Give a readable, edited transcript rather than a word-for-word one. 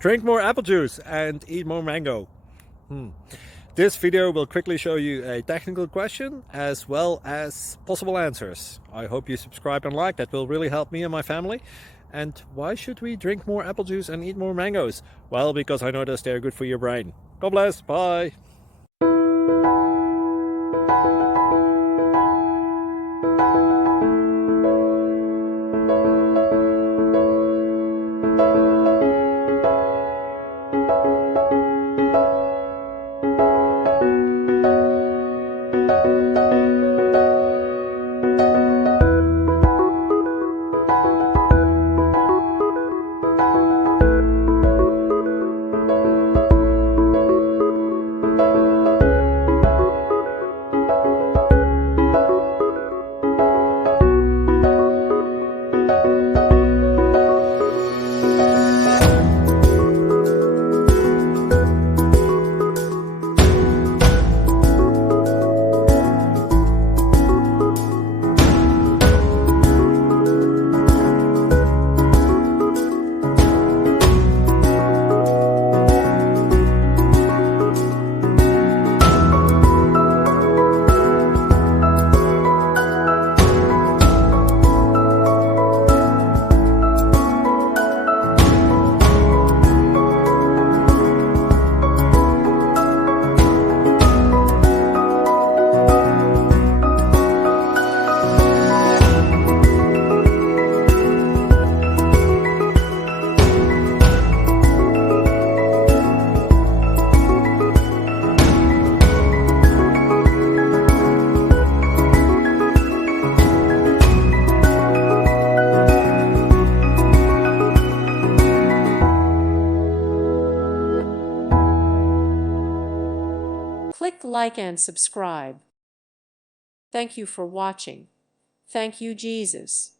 Drink more apple juice and eat more mango. This video will quickly show you a technical question as well as possible answers. I hope you subscribe and like, that will really help me and my family. And why should we drink more apple juice and eat more mangoes? Well, because I noticed they're good for your brain. God bless, bye! Click like and subscribe. Thank you for watching. Thank you, Jesus.